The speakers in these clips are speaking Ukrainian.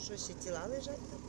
То що, ще тіла лежать там?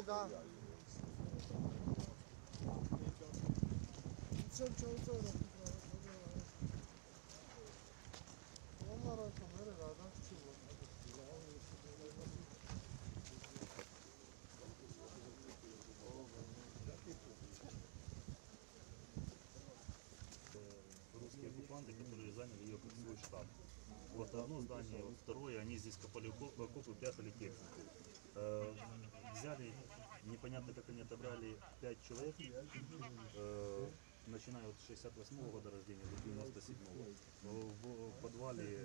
고가. Русские оккупанты, которые заняли ее как свой штаб. Вот одно здание, вот второе, они здесь копали окопы, прятали технику. Взяли, непонятно как они отобрали 5 человек, начиная от 68-го года рождения до 97-го. В подвале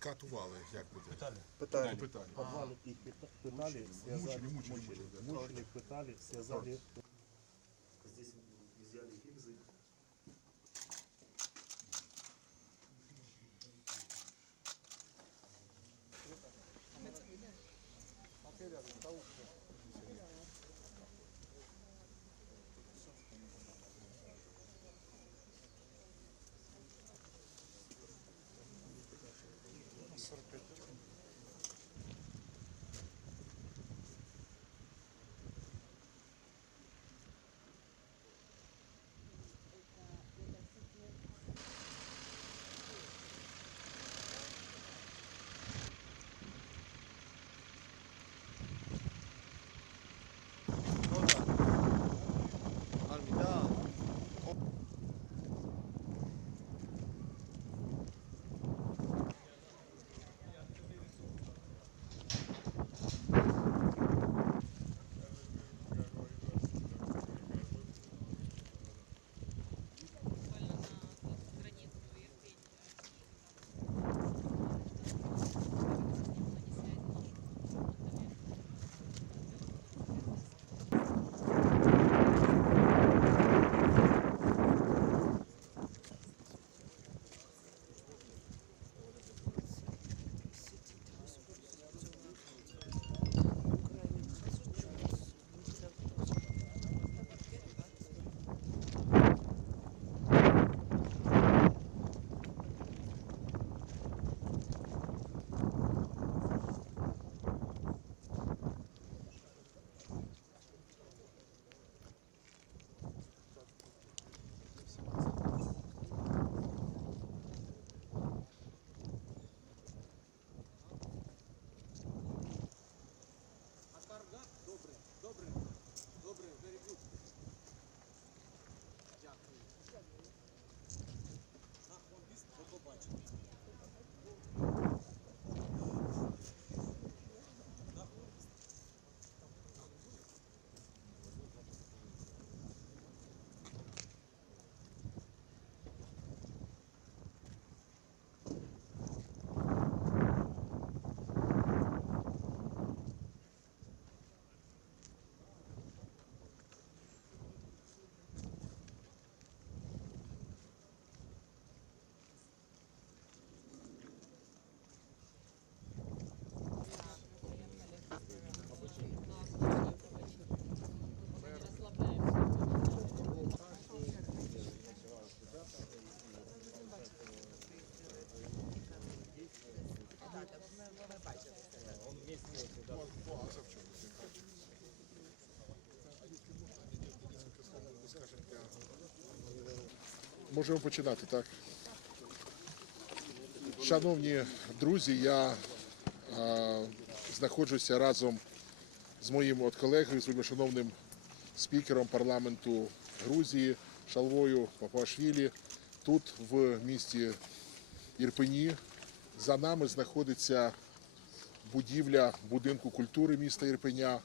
Катували, як буде? Питали. в подвале их пытали, связали, мучили, пытали, связали. Здесь взяли гильзы. Можемо починати, так? Шановні друзі, я знаходжуся разом з моїм колегою, з шановним спікером парламенту Грузії Шалвою Папуашвілі. Тут, в місті Ірпені, за нами знаходиться будівля будинку культури міста Ірпеня.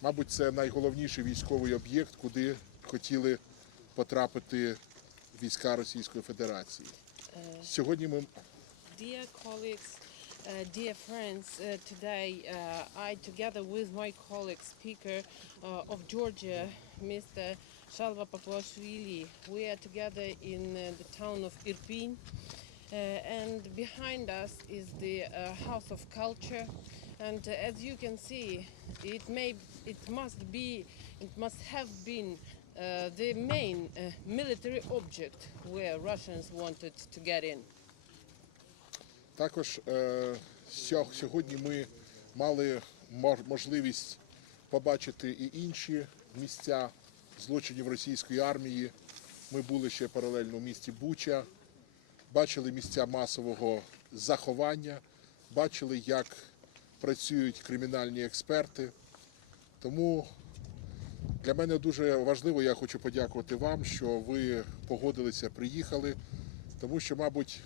Мабуть, це найголовніший військовий об'єкт, куди хотіли потрапити війська Російської Федерації. Сьогодні ми... Dear colleagues, dear friends, today I, together with my colleague, Speaker of Georgia, Mr. Shalva Papuashvili, we are together in the town of Irpin, and behind us is the House of Culture, and as you can see, it must have been the main military object where Russians wanted to get in. Також сьогодні ми мали можливість побачити і інші місця злочинів російської армії. Ми були ще паралельно в місті Буча, бачили місця масового заховання, бачили, як працюють кримінальні експерти. Тому для мене дуже важливо, я хочу подякувати вам, що ви погодилися, приїхали, тому що, мабуть,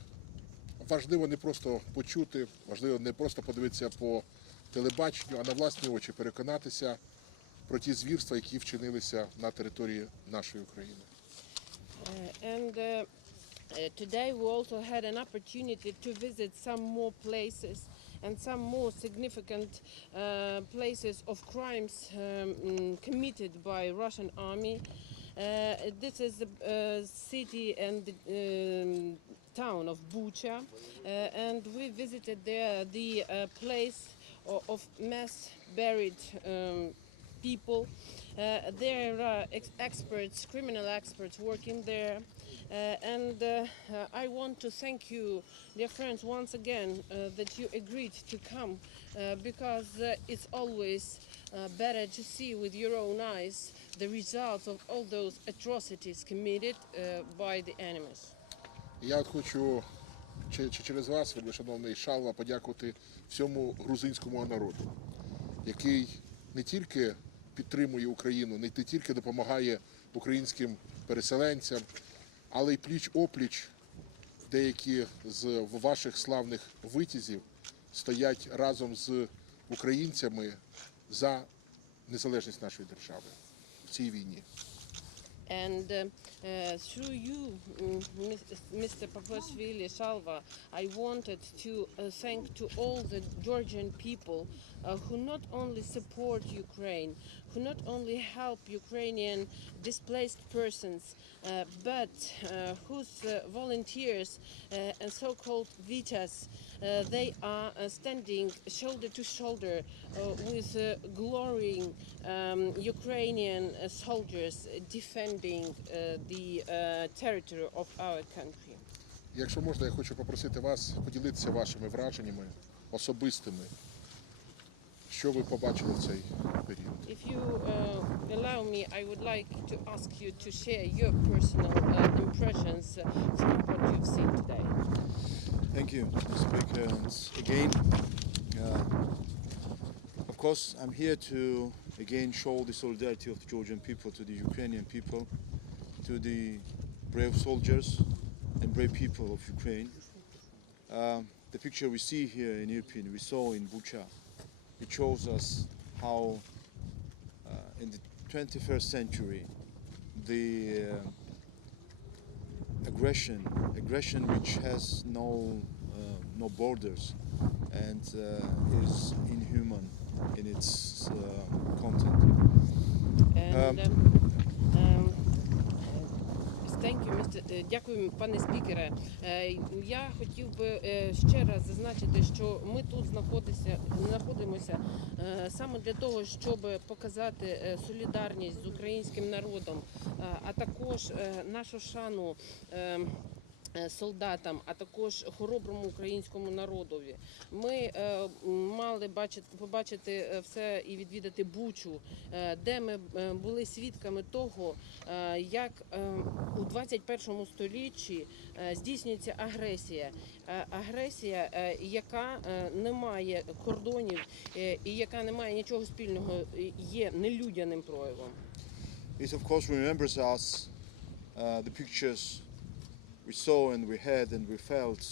важливо не просто почути, важливо не просто подивитися по телебаченню, а на власні очі переконатися про ті звірства, які вчинилися на території нашої України. Today we also had an opportunity to visit some more places and some more significant places of crimes committed by Russian army. This is the city and the town of Bucha, and we visited there the place of mass buried people. There are experts, criminal experts working there. And I want to thank you, dear friends, once again that you agreed to come because it's always better to see with your own eyes the results of all those atrocities committed by the enemies. Я хочу через вас, шановний Шалва, подякувати всьому грузинському народу, який не тільки підтримує Україну, не тільки допомагає українським переселенцям, але й пліч-опліч деякі з ваших славних витязів стоять разом з українцями за незалежність нашої держави в цій війні. And through you, Mr. Papuashvili Shalva, I wanted to thank to all the Georgian people who not only support Ukraine, who not only help Ukrainian displaced persons, but whose volunteers and so-called Vitas, they are standing shoulder to shoulder with glowing Ukrainian soldiers defending the territory of our country. Якщо можна, я хочу попросити вас поділитися вашими враженнями особистими, що ви побачили в цей період. If you allow me, I would like to ask you to share your personal impressions from what you've seen today. Thank you, Mr. Speaker. And again, of course, I'm here to again show the solidarity of the Georgian people to the Ukrainian people, to the brave soldiers and brave people of Ukraine. The picture we see here in Irpin, we saw in Bucha. It shows us how in the 21st century the aggression which has no borders and is inhuman in its content. Thank you, Mr. Дякую, пане спікере. Я хотів би ще раз зазначити, що ми тут знаходимося саме для того, щоб показати солідарність з українським народом, а також нашу шану солдатам, а також хороброму українському народові. Ми мали побачити все і відвідати Бучу, де ми були свідками того, як у 21 столітті здійснюється агресія. Агресія, яка не має кордонів і яка не має нічого спільного, є нелюдяним проявом. It of course remembers us the pictures we saw and we had and we felt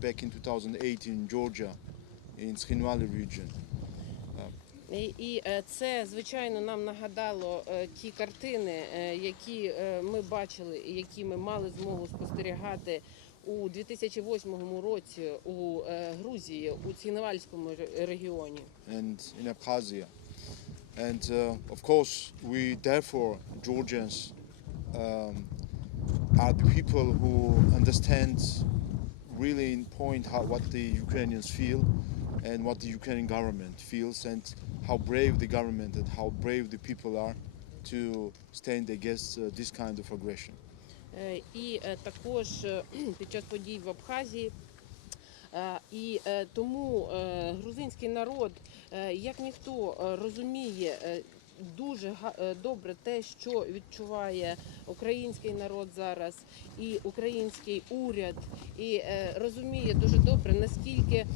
back in 2008 in Georgia, in Schinwali region. І це, звичайно, нам нагадало ті картини, які ми бачили і які ми мали змогу спостерігати у 2008 році у Грузії, у Цхінвальському регіоні. And in Abkhazia. And of course we therefore, Georgians, are the people who understand really in point what the Ukrainians feel and what the Ukrainian government feels and how brave the government and how brave the people are to stand against this kind of aggression. І також під час подій в Абхазії. І тому грузинський народ, як ніхто, розуміє дуже добре те, що відчуває український народ зараз і український уряд, і розуміє дуже добре, наскільки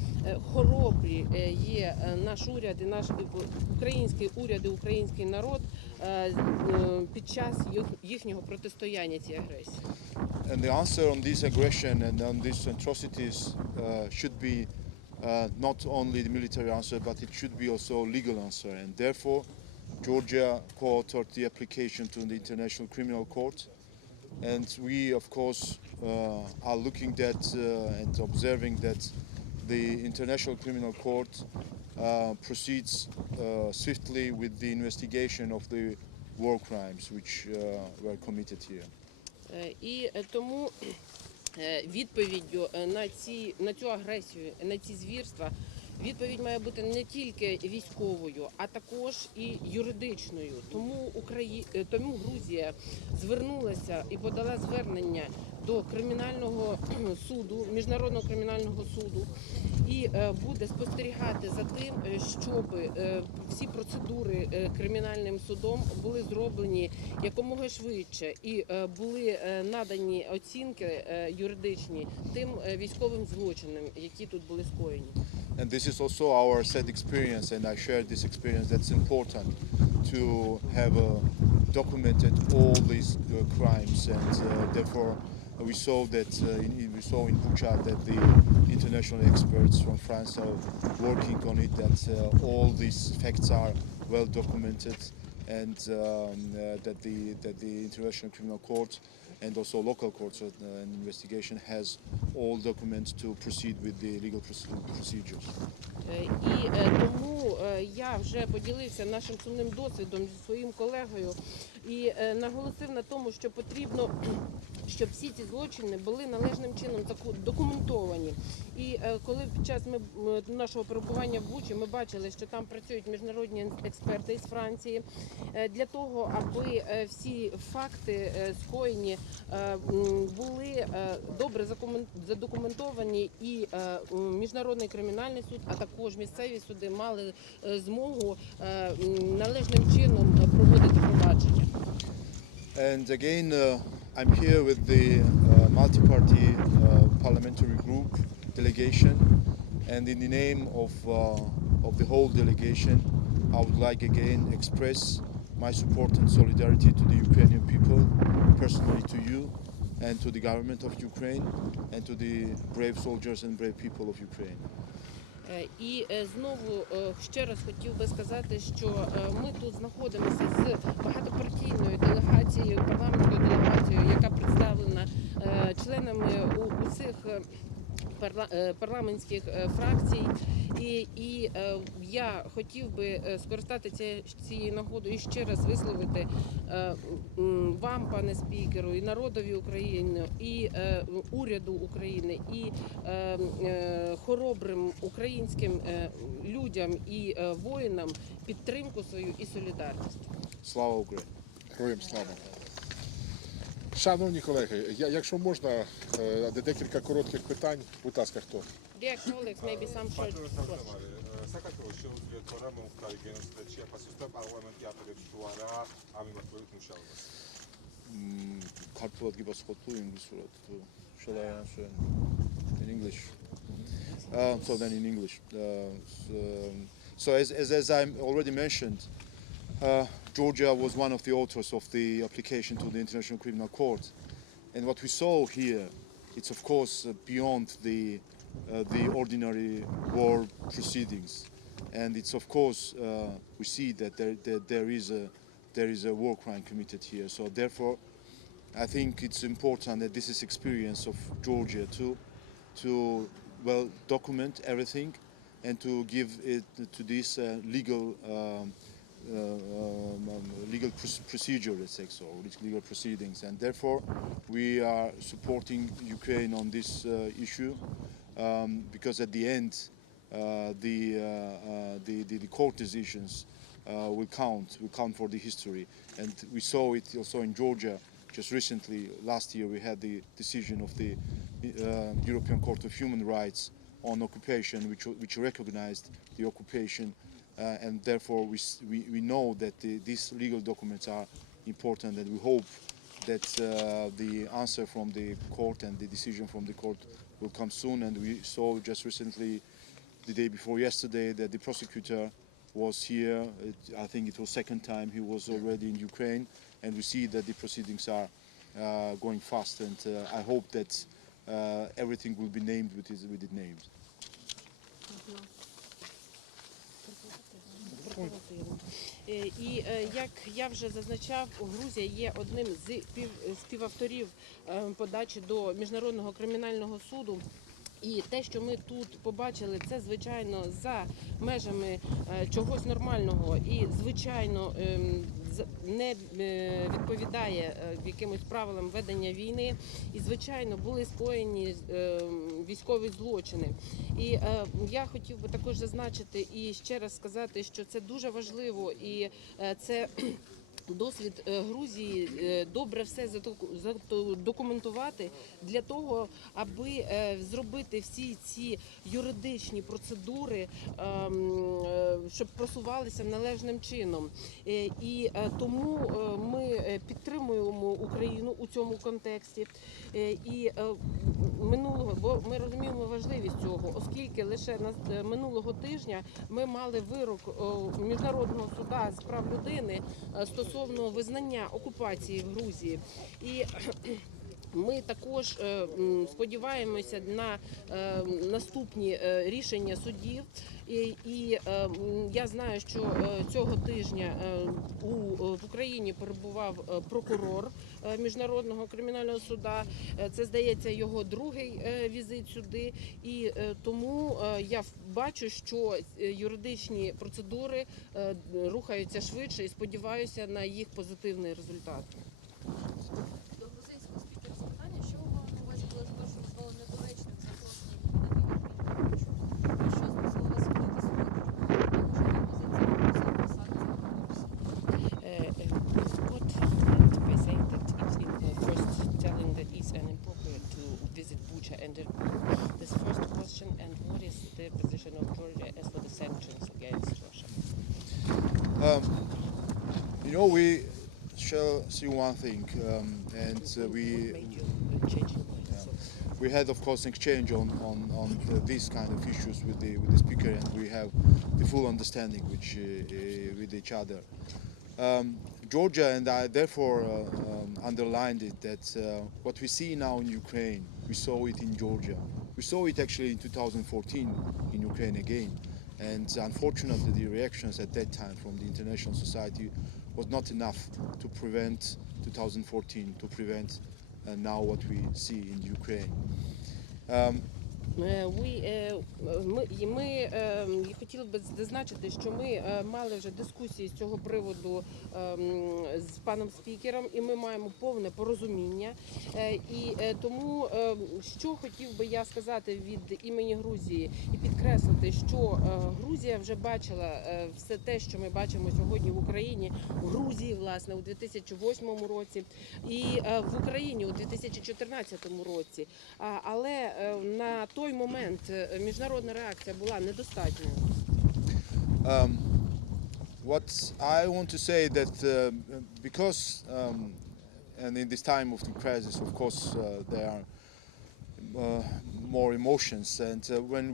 хоробрі є наш уряд і наш український уряд і український народ під час їхнього протистояння цій агресії. And the answer on this aggression and on these atrocities should be not only the military answer, but it should be also a legal answer. And therefore, Georgia co-authored the application to the International Criminal Court. And we, of course, are looking at and observing that the International Criminal Court proceeds swiftly with the investigation of the war crimes which were committed here. І тому відповіддю на цю агресію, на ці звірства, відповідь має бути не тільки військовою, а також і юридичною. Тому Грузія звернулася і подала звернення до кримінального суду, Міжнародного кримінального суду, і буде спостерігати за тим, щоб всі процедури кримінальним судом були зроблені якомога швидше і були надані оцінки юридичні тим військовим злочинам, які тут були скоєні. And this is also our sad experience, and I share this experience. That's important to have documented all these crimes, and therefore we saw in Bucha that the international experts from France are working on it. That all these facts are well documented, and that the International Criminal Court and also local courts and investigation has all documents to proceed with the legal procedures. І тому я вже поділився нашим сумним досвідом зі своїм колегою і наголосив на тому, що потрібно, щоб всі ці злочини були належним чином документовані. І коли під час нашого перебування в Бучі ми бачили, що там працюють міжнародні експерти із Франції, для того, аби всі факти скоєні були добре задокументовані, і Міжнародний кримінальний суд, а також місцеві суди мали змогу належним чином проводити провадження. And again, I'm here with the multi-party parliamentary group delegation, and in the name of the whole delegation, I would like again express my support and solidarity to the Ukrainian people, personally to you, and to the government of Ukraine, and to the brave soldiers and brave people of Ukraine. І знову ще раз хотів би сказати, що ми тут знаходимося з багатопартійною делегацією, парламентською делегацією, яка представлена членами усіх парламентських фракцій. І я хотів би скористатися цією нагодою і ще раз висловити вам, пане спікеру, і народові України, і уряду України, і хоробрим українським людям і воїнам підтримку свою і солідарність. Слава Україні! Героям слава! Шановні колеги, якщо можна, декілька коротких питань. Будь ласка, хто? Dear colleagues, maybe some short questions. საქართველოს შეუძლია თორემ შეფასოს და პარლამენტი აპელებს თუ არა ამ მიმართულებით მუშაობას. ქართულად გიპასუხოთ თუ ინგლისურად? Shall I answer in English? So then in English. So as I already mentioned, Georgia was one of the authors of the application to the International Criminal Court, and what we saw here, it's of course beyond the ordinary war proceedings, and it's of course we see that there is a war crime committed here. So therefore, I think it's important that this is experience of Georgia to well document everything and to give it to this legal procedure, let's say so, legal proceedings, and therefore we are supporting Ukraine on this issue because at the end the court decisions will count for the history, and we saw it also in Georgia. Just recently, last year, we had the decision of the European Court of Human Rights on occupation, which recognized the occupation, and therefore we know that these legal documents are important, and we hope that the answer from the court and the decision from the court will come soon. And we saw just recently, the day before yesterday, that the prosecutor was here. I think it was second time he was already in Ukraine, and we see that the proceedings are going fast, and I hope that everything will be named with its names. І як я вже зазначав, Грузія є одним з співавторів подачі до Міжнародного кримінального суду. І те, що ми тут побачили, це, звичайно, за межами чогось нормального і, звичайно, не відповідає якимось правилам ведення війни. І, звичайно, були скоєні військові злочини. І я хотів би також зазначити і ще раз сказати, що це дуже важливо, і це досвід Грузії добре все задокументувати для того, аби зробити всі ці юридичні процедури, щоб просувалися належним чином. І тому ми підтримуємо Україну у цьому контексті. І бо ми розуміємо важливість цього, оскільки лише минулого тижня ми мали вирок Міжнародного суда з прав людини стосовно визнання окупації в Грузії. І ми також сподіваємося на наступні рішення судів. І я знаю, що цього тижня в Україні перебував прокурор Міжнародного кримінального суда. Це, здається, його другий візит сюди. І тому я бачу, що юридичні процедури рухаються швидше і сподіваюся на їх позитивний результат. До грузинського спікера запитання, що ви мали на увазі, коли сказали, що назвали недоречним запрошення від що змусило вас вийти сьогодні? What by saying that it's first telling that it's inappropriate to visit Bucha, and this first question, and what is the position of Georgia as for the sanctions against Russia? We shall see one thing, and we had, of course, an exchange on these kind of issues with the speaker, and we have the full understanding with each other. Georgia and I therefore underlined it that what we see now in Ukraine, we saw it in Georgia. We saw it actually in 2014 in Ukraine again, and unfortunately the reactions at that time from the international society was not enough to prevent 2014, to prevent now what we see in Ukraine. Ми хотіли б зазначити, що ми мали вже дискусії з цього приводу з паном спікером, і ми маємо повне порозуміння. І тому, що хотів би я сказати від імені Грузії і підкреслити, що Грузія вже бачила все те, що ми бачимо сьогодні в Україні, в Грузії, власне, у 2008 році, і в Україні у 2014 році. Але на той момент міжнародна реакція була недостатньою. What I want to say that because and in this time of the crisis, of course, there are more emotions, and when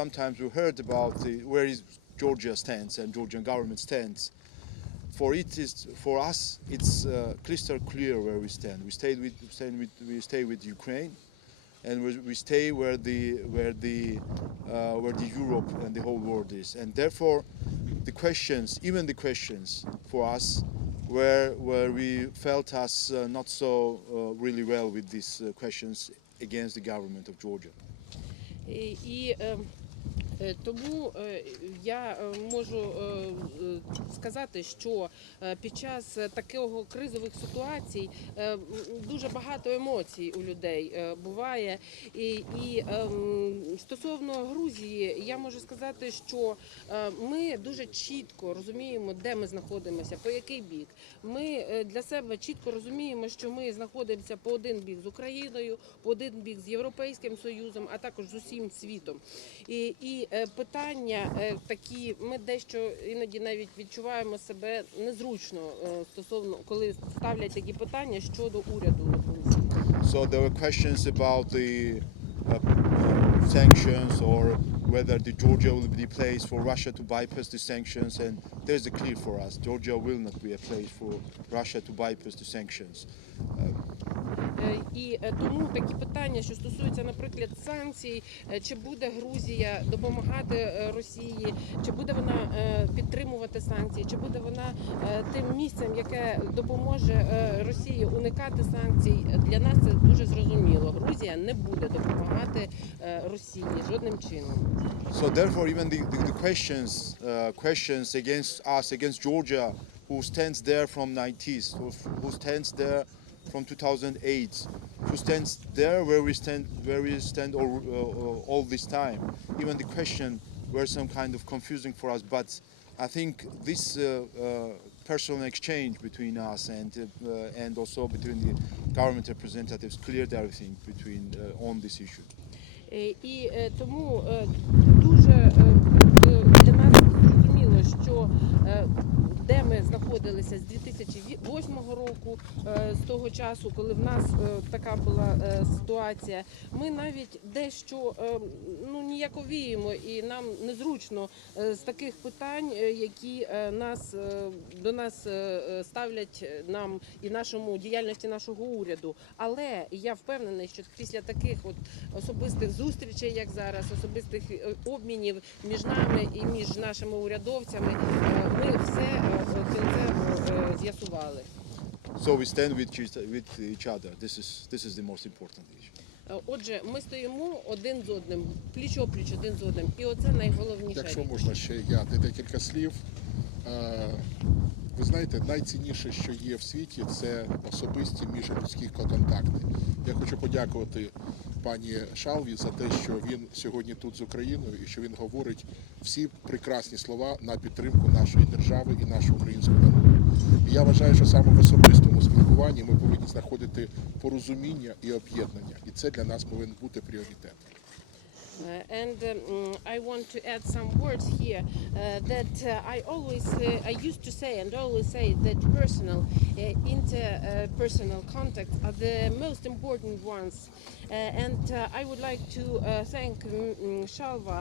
sometimes we heard about where is Georgia stands and Georgian government stands, for us it's crystal clear where we stand. We stay with Ukraine. And we stay where the Europe and the whole world is, and therefore the questions, even the questions for us, where we felt us not so really well with these questions against the government of Georgia. Тому я можу сказати, що під час такого кризових ситуацій дуже багато емоцій у людей буває. І стосовно Грузії, я можу сказати, що ми дуже чітко розуміємо, де ми знаходимося, по який бік. Ми для себе чітко розуміємо, що ми знаходимося по один бік з Україною, по один бік з Європейським Союзом, а також з усім світом. І питання такі, ми дещо іноді навіть відчуваємо себе незручно стосовно, коли ставлять такі питання щодо уряду Грузії. So there were questions about the sanctions or whether the Georgia will be the place for Russia to bypass the sanctions, and there's a clear for us. Georgia will not be a place for Russia to bypass the sanctions. І тому такі питання, що стосуються, наприклад, санкцій, чи буде Грузія допомагати Росії, чи буде вона підтримувати санкції, чи буде вона тим місцем, яке допоможе Росії уникати санкцій, для нас це дуже зрозуміло. Грузія не буде допомагати Росії жодним чином. So therefore even the questions against us, against Georgia, who stands there from 90s, who stands there from 2008, who stands there where we stand all this time. Even the question were some kind of confusing for us, but I think this personal exchange between us and also between the government representatives cleared everything on this issue. І тому дуже для нас зрозуміло, що де ми знаходилися з 2008 року, з того часу, коли в нас така була ситуація, ми навіть дещо ніяковіємо і нам незручно з таких питань, які до нас ставлять нам і нашому діяльності нашого уряду. Але я впевнений, що після таких особистих зустрічей, як зараз, особистих обмінів між нами і між нашими урядовцями, ми все кінцево з'ясували. So we stand with each other. This is the most important issue. Отже, ми стоїмо один з одним, пліч-опліч один з одним, і оце найголовніше. Якщо можна ще я декілька слів. Ви знаєте, найцінніше, що є в світі, це особисті міжлюдські контакти. Я хочу подякувати пані Шалві за те, що він сьогодні тут з Україною і що він говорить всі прекрасні слова на підтримку нашої держави і нашого українського народу. І я вважаю, що саме в особистому спілкуванні ми повинні знаходити порозуміння і об'єднання. І це для нас повинен бути пріоритетом. And I want to add some words here that I used to say and always say that interpersonal contacts are the most important ones. And I would like to thank Shalva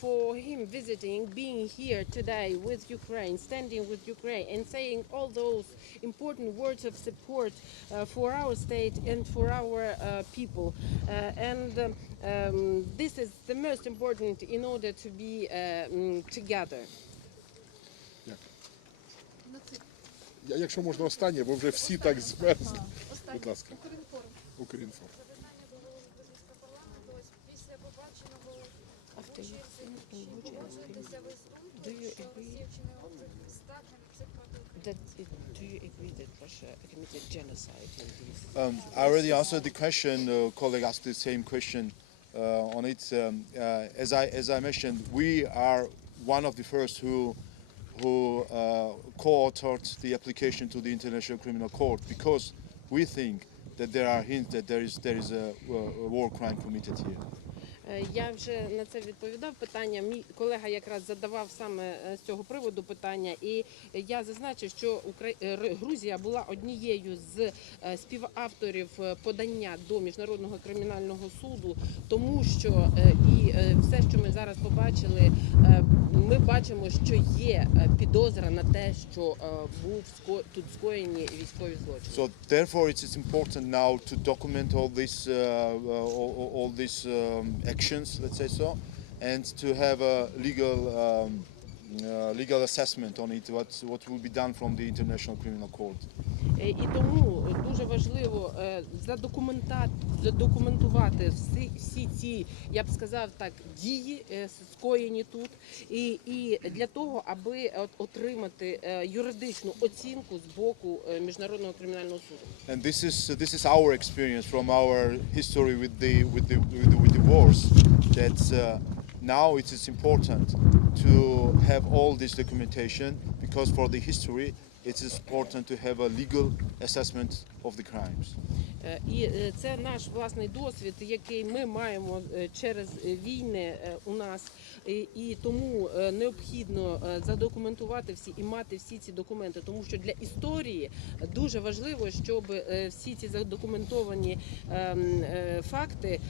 for him visiting, being here today with Ukraine, standing with Ukraine and saying all those important words of support for our state and for our people. This is the most important in order to be together. Якщо можна останнє, бо вже всі так змерзли. Будь ласка. Укрінформ. Запитання до голови грузинського парламенту. Ось після Чи погоджуєтеся ви з Do you думкою, що agree? Росія вчинила стак геноцид проти України? Do you agree that Russia committed genocide in these? I already answered the question. Colleague asked the same question on it. As I mentioned, we are one of the first who co-authored the application to the International Criminal Court because we think that there are hints that there is a war crime committed here. Я вже на це відповідав питання. Мій колега якраз задавав саме з цього приводу питання, і я зазначив, що Грузія була однією з співавторів подання до Міжнародного кримінального суду, тому що і все, що ми зараз побачили, ми бачимо, що є підозра на те, що тут скоєні військові злочини. So therefore, it's important now to document all these actions, let's say so, and to have a legal assessment on it. What will be done from the International Criminal Court. І тому дуже важливо задокументувати всі ці, я б сказав так, дії, скоєні тут, і для того, аби отримати юридичну оцінку з боку Міжнародного кримінального суду. And this is our experience from our history with the wars. That now it is important to have all this documentation because for the history it is important to have a legal assessment of the crimes. І це наш власний досвід, який ми маємо через війни у нас, і тому необхідно задокументувати всі і мати всі ці документи, тому що для історії дуже важливо, щоб всі ці задокументовані факти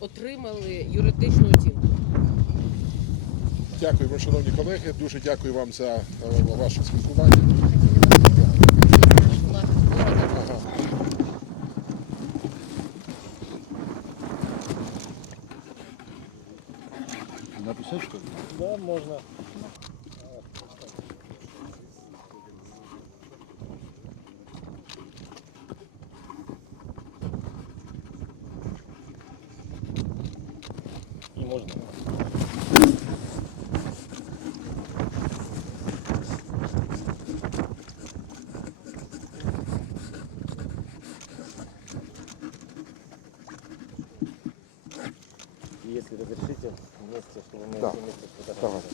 отримали юридичну оцінку. Дякую, шановні колеги. Дуже дякую вам за ваше спілкування. Написать, что ли? Да, можно. И можно. Если разрешите, вместе, чтобы мы все вместе сфотографировали.